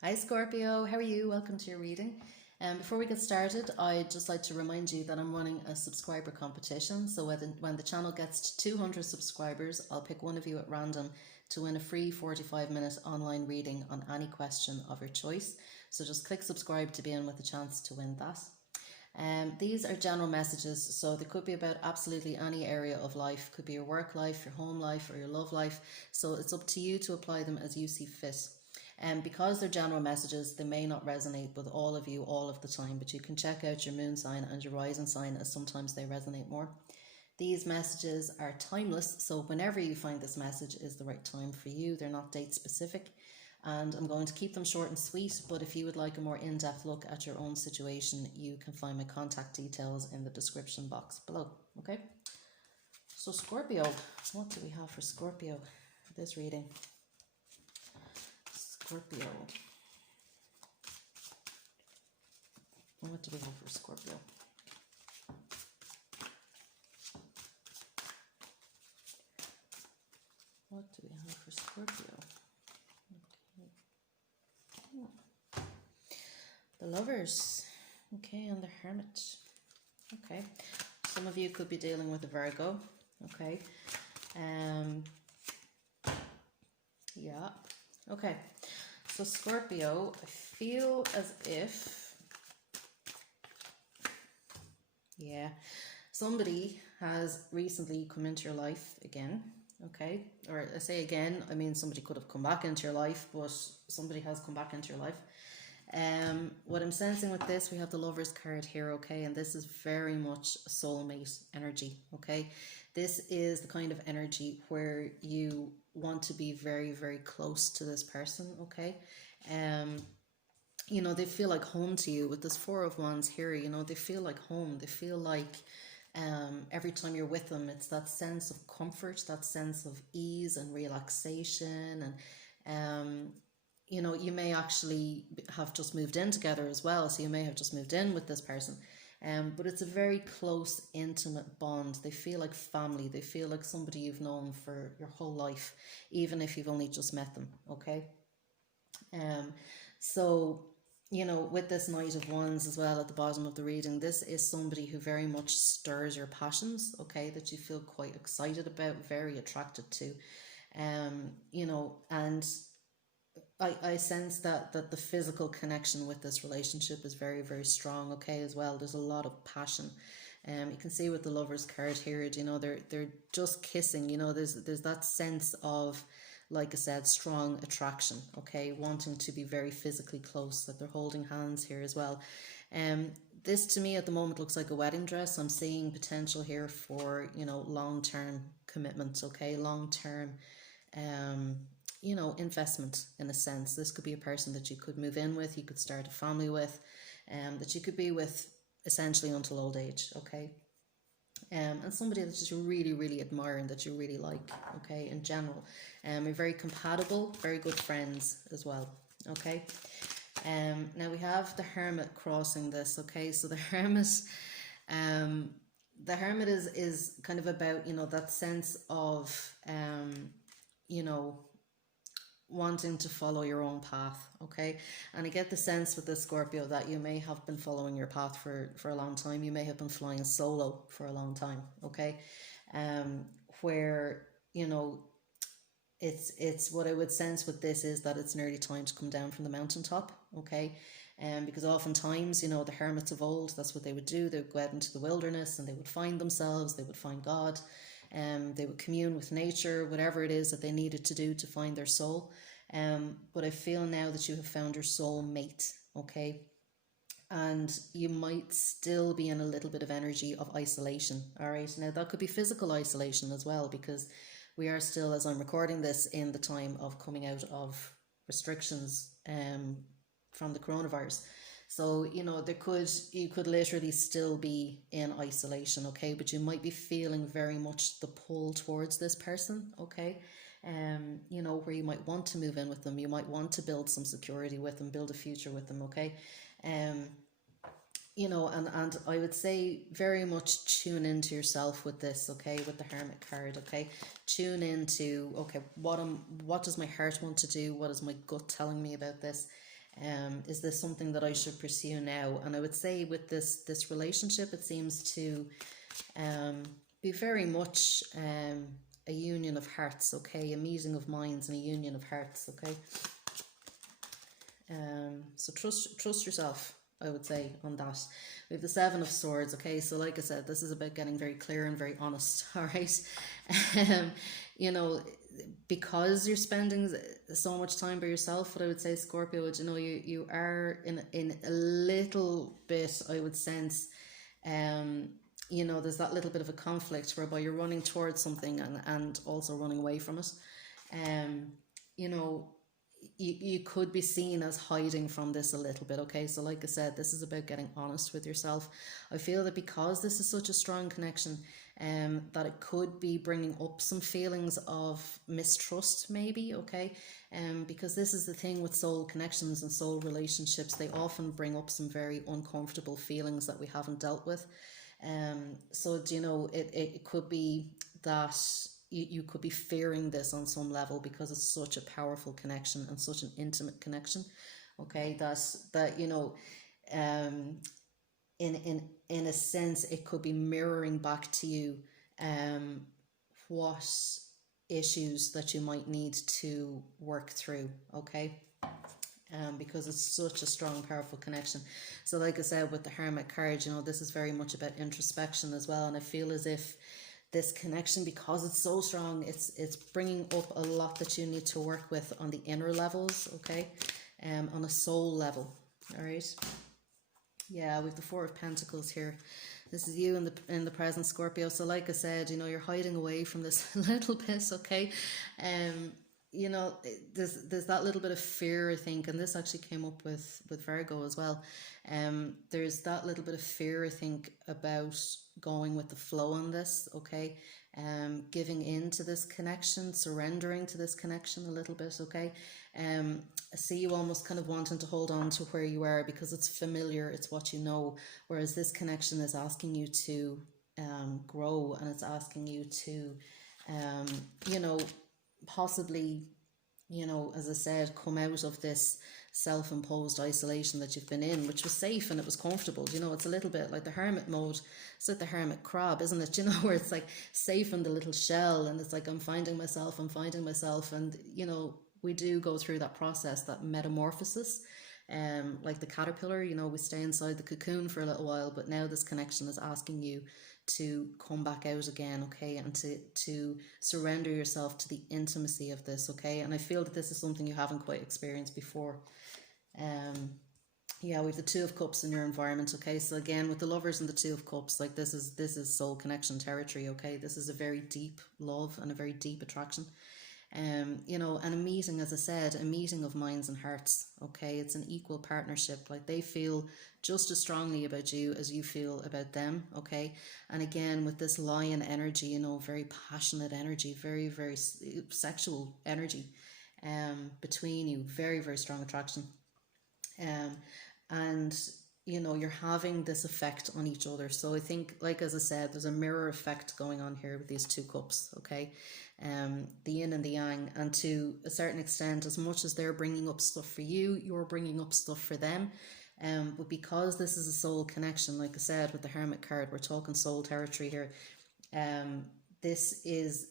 Hi Scorpio, how are you? Welcome to your reading. Before we get started, I'd just like to remind you that I'm running a subscriber competition. So when the channel gets to 200 subscribers, I'll pick one of you at random to win a free 45-minute online reading on any question of your choice. So just click subscribe to be in with a chance to win that. These are general messages, so they could be about absolutely any area of life. Could be your work life, your home life, or your love life. So it's up to you to apply them as you see fit. And because they're general messages, they may not resonate with all of you all of the time, but you can check out your moon sign and your rising sign as sometimes they resonate more. These messages are timeless, so whenever you find this message is the right time for you. They're not date specific, and I'm going to keep them short and sweet, but if you would like a more in-depth look at your own situation, you can find my contact details in the description box below. Okay, so Scorpio, what do we have for Scorpio for this reading? Scorpio. What do we have for Scorpio? What do we have for Scorpio? Okay. The Lovers. Okay, and the Hermit. Okay. Some of you could be dealing with a Virgo. Okay. Yeah. Okay. So Scorpio, I feel as if, somebody has recently come into your life again, okay? Or I say again, I mean somebody could have come back into your life, but somebody has come back into your life. What I'm sensing with this, we have the Lovers card here, okay? And this is very much a soulmate energy, okay? This is the kind of energy where you want to be very, very close to this person, okay? You know, they feel like home to you. With this Four of Wands here, you know, they feel like home. They feel like every time you're with them, it's that sense of comfort, that sense of ease and relaxation. And you know, you may actually have just moved in together as well, so you may have just moved in with this person. But it's a very close, intimate bond. They feel like family. They feel like somebody you've known for your whole life, even if you've only just met them, okay? So, you know, with this Knight of Wands as well at the bottom of the reading, this is somebody who very much stirs your passions, okay, that you feel quite excited about, very attracted to. You know, and I sense that the physical connection with this relationship is very, very strong, okay, as well. There's a lot of passion. You can see with the Lovers card here, you know, they're just kissing, you know, there's that sense of, like I said, strong attraction, okay, wanting to be very physically close, that they're holding hands here as well. This to me at the moment looks like a wedding dress. I'm seeing potential here for, you know, long-term commitment, okay, long-term you know, investment in a sense. This could be a person that you could move in with, you could start a family with, that you could be with essentially until old age, okay? And somebody that you really, really admire and that you really like, okay, in general. You're very compatible, very good friends as well, okay? Now we have the Hermit crossing this, okay? So the Hermit is kind of about, you know, that sense of, you know, wanting to follow your own path, okay? And I get the sense with this Scorpio that you may have been following your path for a long time. You may have been flying solo for a long time, okay? Where, you know, it's what I would sense with this is that it's nearly time to come down from the mountaintop, okay? Because oftentimes, you know, the hermits of old, that's what they would do. They would go out into the wilderness and they would find themselves, they would find God, they would commune with nature, whatever it is that they needed to do to find their soul. But I feel now that you have found your soul mate, okay? And you might still be in a little bit of energy of isolation, all right? Now, that could be physical isolation as well, because we are still, as I'm recording this, in the time of coming out of restrictions from the coronavirus. So, you know, you could literally still be in isolation, okay? But you might be feeling very much the pull towards this person, okay? You know, where you might want to move in with them. You might want to build some security with them, build a future with them, okay? You know, and I would say very much tune into yourself with this, okay, with the Hermit card, okay? Tune into, okay, what does my heart want to do? What is my gut telling me about this? Is this something that I should pursue now? And I would say with this relationship, it seems to be very much a union of hearts, okay? A meeting of minds and a union of hearts, okay? So trust yourself, I would say, on that. We have the Seven of Swords, okay? So like I said, this is about getting very clear and very honest, all right? You know, because you're spending so much time by yourself, what I would say, Scorpio, you know, you are in a little bit, I would sense, you know, there's that little bit of a conflict whereby you're running towards something and also running away from it. You know, you could be seen as hiding from this a little bit, okay? So like I said, this is about getting honest with yourself. I feel that because this is such a strong connection, that it could be bringing up some feelings of mistrust maybe, okay? Because this is the thing with soul connections and soul relationships, they often bring up some very uncomfortable feelings that we haven't dealt with. So, you know, it could be that you could be fearing this on some level because it's such a powerful connection and such an intimate connection, okay? That you know, in a sense, it could be mirroring back to you what issues that you might need to work through, okay? Because it's such a strong, powerful connection. So like I said, with the Hermit card, you know, this is very much about introspection as well. And I feel as if this connection, because it's so strong, it's bringing up a lot that you need to work with on the inner levels, okay? On a soul level, all right? Yeah, we have the Four of Pentacles here. This is you in the present, Scorpio. So like I said, you know, you're hiding away from this little bit, okay? You know, there's that little bit of fear, I think, and this actually came up with Virgo as well. There's that little bit of fear, I think, about going with the flow on this, okay? Giving in to this connection, surrendering to this connection a little bit, okay? I see you almost kind of wanting to hold on to where you are because it's familiar, it's what you know, whereas this connection is asking you to grow, and it's asking you to, you know, possibly, you know, as I said, come out of this self-imposed isolation that you've been in, which was safe and it was comfortable. You know, it's a little bit like the hermit mode. It's like the hermit crab, isn't it? You know, where it's like safe in the little shell, and it's like I'm finding myself. And you know, we do go through that process, that metamorphosis. Like the caterpillar, you know, we stay inside the cocoon for a little while, but now this connection is asking you to come back out again, okay, and to surrender yourself to the intimacy of this, okay? And I feel that this is something you haven't quite experienced before. Yeah, we have the Two of Cups in your environment, okay? So again, with the Lovers and the Two of Cups, like this is soul connection territory, okay? This is a very deep love and a very deep attraction. You know, and a meeting, as I said, a meeting of minds and hearts, okay? It's an equal partnership. Like they feel just as strongly about you as you feel about them, okay? And again, with this lion energy, you know, very passionate energy, very, very sexual energy between you, very, very strong attraction. And you know, you're having this effect on each other. So I think, like as I said, there's a mirror effect going on here with these two cups, okay? The yin and the yang, and to a certain extent, as much as they're bringing up stuff for you, you're bringing up stuff for them. But because this is a soul connection, like I said, with the Hermit card, we're talking soul territory here. This is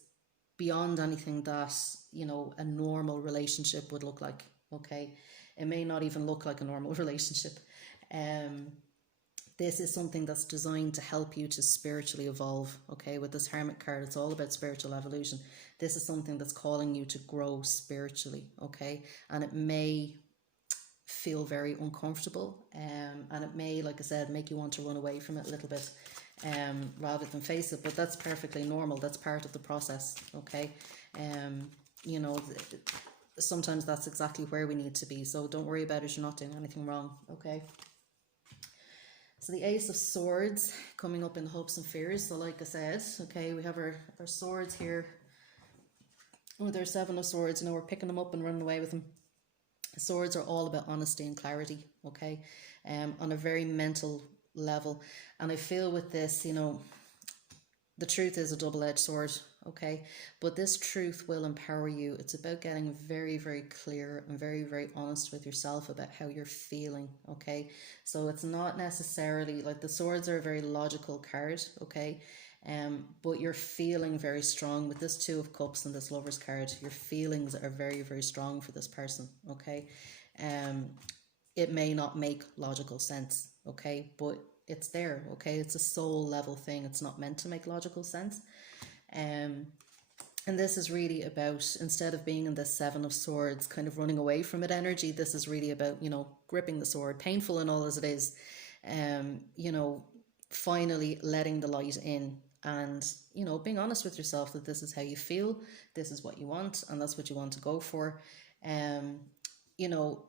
beyond anything that, you know, a normal relationship would look like, okay? It may not even look like a normal relationship. This is something that's designed to help you to spiritually evolve, okay? With this Hermit card, it's all about spiritual evolution. This is something that's calling you to grow spiritually, okay? And it may feel very uncomfortable, and it may, like I said, make you want to run away from it a little bit, rather than face it, but that's perfectly normal. That's part of the process, okay? You know, sometimes that's exactly where we need to be, so don't worry about it. You're not doing anything wrong, okay? So the Ace of Swords coming up in hopes and fears. So like I said, okay, we have our swords here. Oh, there's Seven of Swords. You know, we're picking them up and running away with them. Swords are all about honesty and clarity, okay, on a very mental level. And I feel with this, you know, the truth is a double-edged sword, okay? But this truth will empower you. It's about getting very, very clear and very, very honest with yourself about how you're feeling, okay? So it's not necessarily like the swords are a very logical card, okay? But you're feeling very strong with this Two of Cups and this Lover's card. Your feelings are very, very strong for this person, okay? It may not make logical sense, okay? But it's there, okay? It's a soul level thing. It's not meant to make logical sense. And this is really about, instead of being in the Seven of Swords, kind of running away from it energy, this is really about, you know, gripping the sword, painful and all as it is, you know, finally letting the light in and, you know, being honest with yourself that this is how you feel, this is what you want, and that's what you want to go for. You know,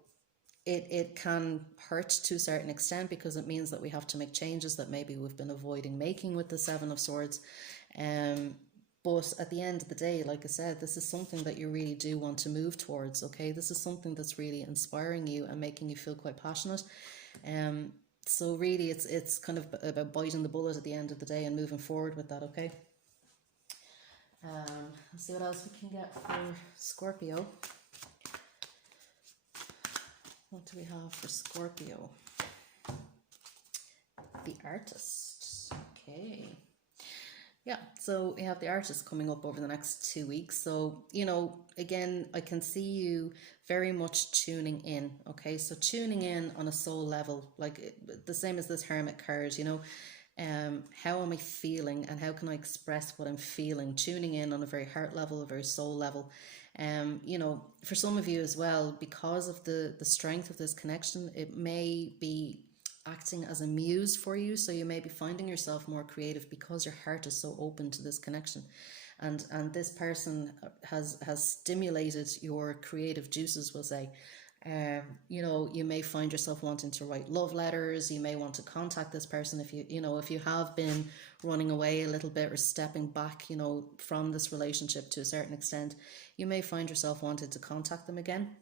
it can hurt to a certain extent because it means that we have to make changes that maybe we've been avoiding making with the Seven of Swords. But at the end of the day, like I said, this is something that you really do want to move towards, okay? This is something that's really inspiring you and making you feel quite passionate. So really it's kind of about biting the bullet at the end of the day and moving forward with that, okay? Let's see what else we can get for Scorpio. What do we have for Scorpio? The Artist. Okay. Yeah, so we have the Artist coming up over the next 2 weeks. So, you know, again, I can see you very much tuning in, okay? So tuning in on a soul level, like the same as this Hermit card, you know, how am I feeling and how can I express what I'm feeling? Tuning in on a very heart level, a very soul level. You know, for some of you as well, because of the strength of this connection, it may be acting as a muse for you. So you may be finding yourself more creative because your heart is so open to this connection. And this person has stimulated your creative juices, we'll say. You know, you may find yourself wanting to write love letters. You may want to contact this person if if you have been running away a little bit or stepping back, you know, from this relationship to a certain extent. You may find yourself wanting to contact them again.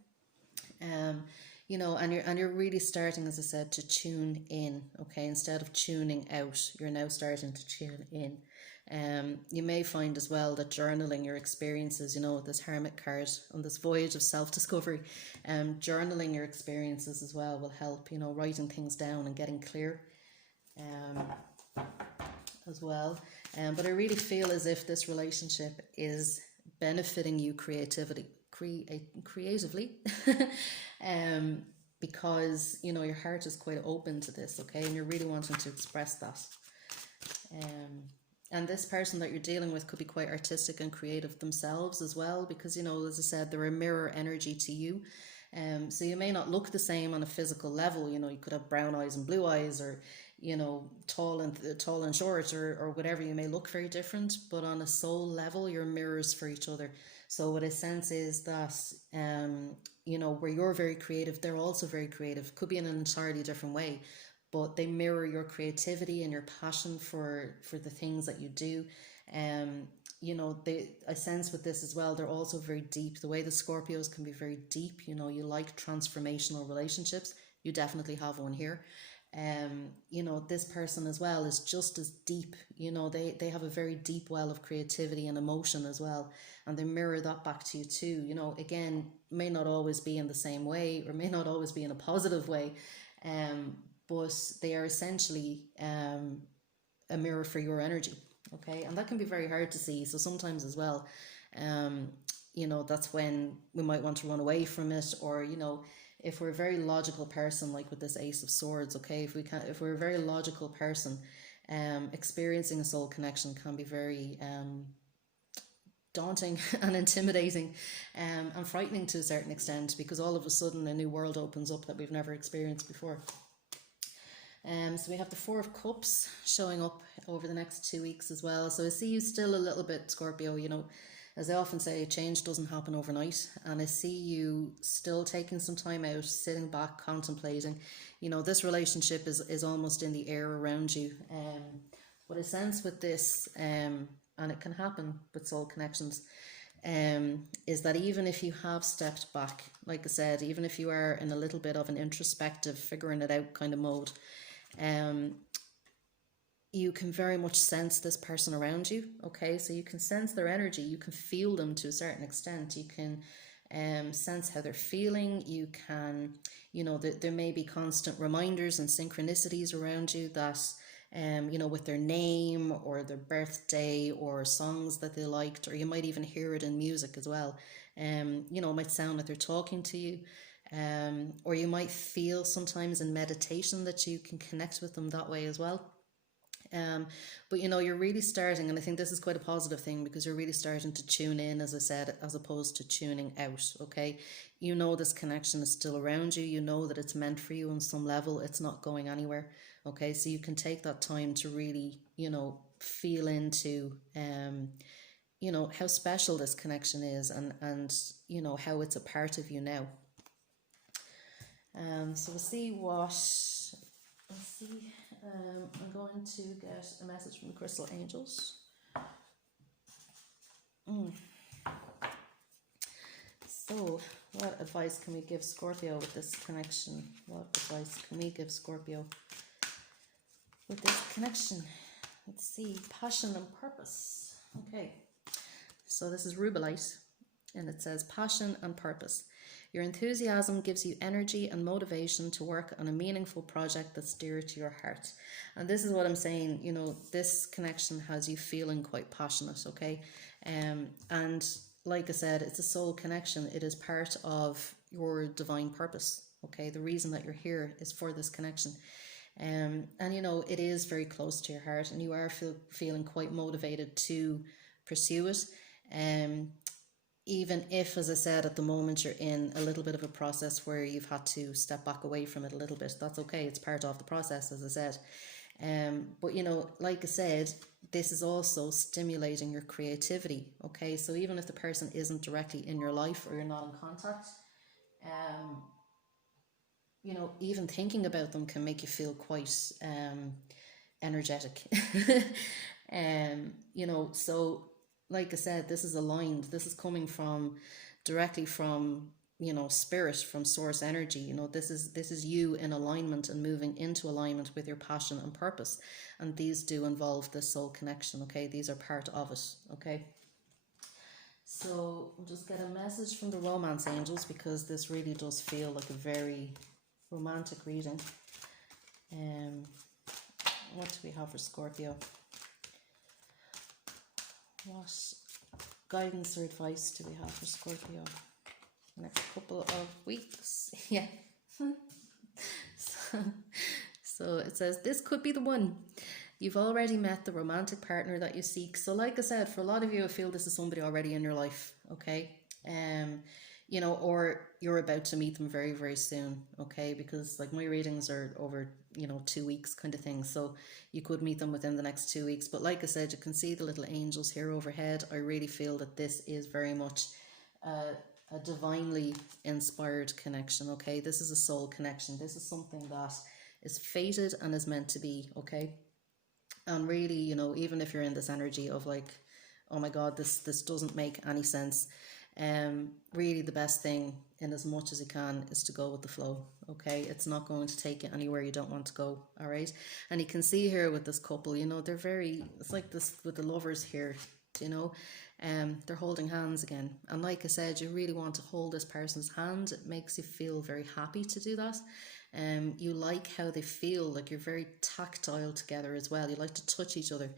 You know, and you're really starting, as I said, to tune in, okay? Instead of tuning out, you're now starting to tune in. You may find as well that journaling your experiences, you know, with this Hermit card on this voyage of self-discovery, journaling your experiences as well will help, you know, writing things down and getting clear as well. But I really feel as if this relationship is benefiting you creatively, because, you know, your heart is quite open to this, okay? And you're really wanting to express that. And this person that you're dealing with could be quite artistic and creative themselves as well, because, you know, as I said, they're a mirror energy to you. So you may not look the same on a physical level. You know, you could have brown eyes and blue eyes, or, you know, tall and short, or whatever. You may look very different, but on a soul level, you're mirrors for each other. So what I sense is that, you know, where you're very creative, they're also very creative. Could be in an entirely different way, but they mirror your creativity and your passion for the things that you do. You know, I sense with this as well, they're also very deep. The way the Scorpios can be very deep, you know, you like transformational relationships. You definitely have one here. You know, this person as well is just as deep. You know, they have a very deep well of creativity and emotion as well, and they mirror that back to you too. You know, again, may not always be in the same way, or may not always be in a positive way, but they are essentially a mirror for your energy, okay? And that can be very hard to see. So sometimes as well, you know, that's when we might want to run away from it, or, you know, if we're a very logical person, like with this Ace of Swords, okay, if we're a very logical person, experiencing a soul connection can be very daunting and intimidating, and frightening to a certain extent, because all of a sudden a new world opens up that we've never experienced before. So we have the Four of Cups showing up over the next 2 weeks as well. So I see you still a little bit, Scorpio, you know, as I often say, change doesn't happen overnight. And I see you still taking some time out, sitting back, contemplating. You know, this relationship is almost in the air around you. What I sense with this, and it can happen with soul connections, is that even if you have stepped back, like I said, even if you are in a little bit of an introspective, figuring it out kind of mode, you can very much sense this person around you, okay? So you can sense their energy, you can feel them to a certain extent, you can sense how they're feeling, you can, you know, there may be constant reminders and synchronicities around you that, you know, with their name or their birthday or songs that they liked, or you might even hear it in music as well. You know, it might sound like they're talking to you. Or you might feel sometimes in meditation that you can connect with them that way as well. But you know, you're really starting, and I think this is quite a positive thing, because you're really starting to tune in, as I said, as opposed to tuning out. Okay, you know this connection is still around you, you know that it's meant for you on some level, it's not going anywhere. Okay, so you can take that time to really, you know, feel into you know, how special this connection is, and you know, how it's a part of you now. So we'll see what, let's see, I'm going to get a message from the Crystal Angels. So, what advice can we give Scorpio with this connection? What advice can we give Scorpio with this connection? Let's see, passion and purpose. Okay, so this is Rubelite, and it says passion and purpose. Your enthusiasm gives you energy and motivation to work on a meaningful project that's dear to your heart. And this is what I'm saying, you know, this connection has you feeling quite passionate, okay? And like I said, it's a soul connection. It is part of your divine purpose, okay? The reason that you're here is for this connection. And you know, it is very close to your heart, and you are feeling quite motivated to pursue it. Even if, as I said, at the moment you're in a little bit of a process where you've had to step back away from it a little bit, that's okay. It's part of the process, as I said. But you know, like I said, this is also stimulating your creativity. Okay, so even if the person isn't directly in your life or you're not in contact, you know, even thinking about them can make you feel quite energetic. You know, so like I said, this is aligned. This is coming from directly from, you know, spirit, from source energy. You know, this is you in alignment and moving into alignment with your passion and purpose. And these do involve the soul connection. Okay, these are part of it. Okay. So we'll just get a message from the romance angels, because this really does feel like a very romantic reading. What do we have for Scorpio? What guidance or advice do we have for Scorpio next couple of weeks? Yeah. So it says, this could be the one. You've already met the romantic partner that you seek. So like I said, for a lot of you, I feel this is somebody already in your life, okay? You know, or you're about to meet them very, very soon, okay? Because like my readings are over, you know, 2 weeks kind of thing. So you could meet them within the next 2 weeks. But like I said, you can see the little angels here overhead. I really feel that this is very much a divinely inspired connection, okay? This is a soul connection. This is something that is fated and is meant to be, okay? And really, you know, even if you're in this energy of like, oh my God, this doesn't make any sense, really the best thing, in as much as you can, is to go with the flow, okay? It's not going to take you anywhere you don't want to go, all right? And you can see here with this couple, you know, they're very, it's like this with the lovers here, you know, they're holding hands again. And like I said, you really want to hold this person's hand. It makes you feel very happy to do that. You like how they feel, like you're very tactile together as well. You like to touch each other.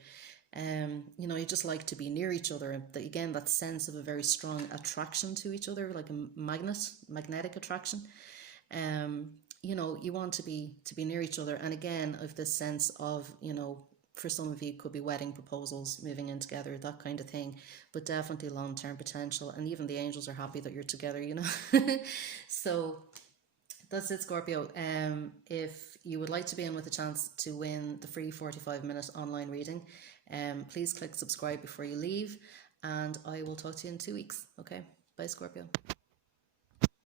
You know, you just like to be near each other. Again, that sense of a very strong attraction to each other, like a magnetic attraction. You know, you want to be near each other. And again, of this sense of, you know, for some of you, it could be wedding proposals, moving in together, that kind of thing, but definitely long-term potential. And even the angels are happy that you're together, you know. So that's it, Scorpio. If you would like to be in with a chance to win the free 45-minute online reading, please click subscribe before you leave, and I will talk to you in 2 weeks. Okay, bye, Scorpio.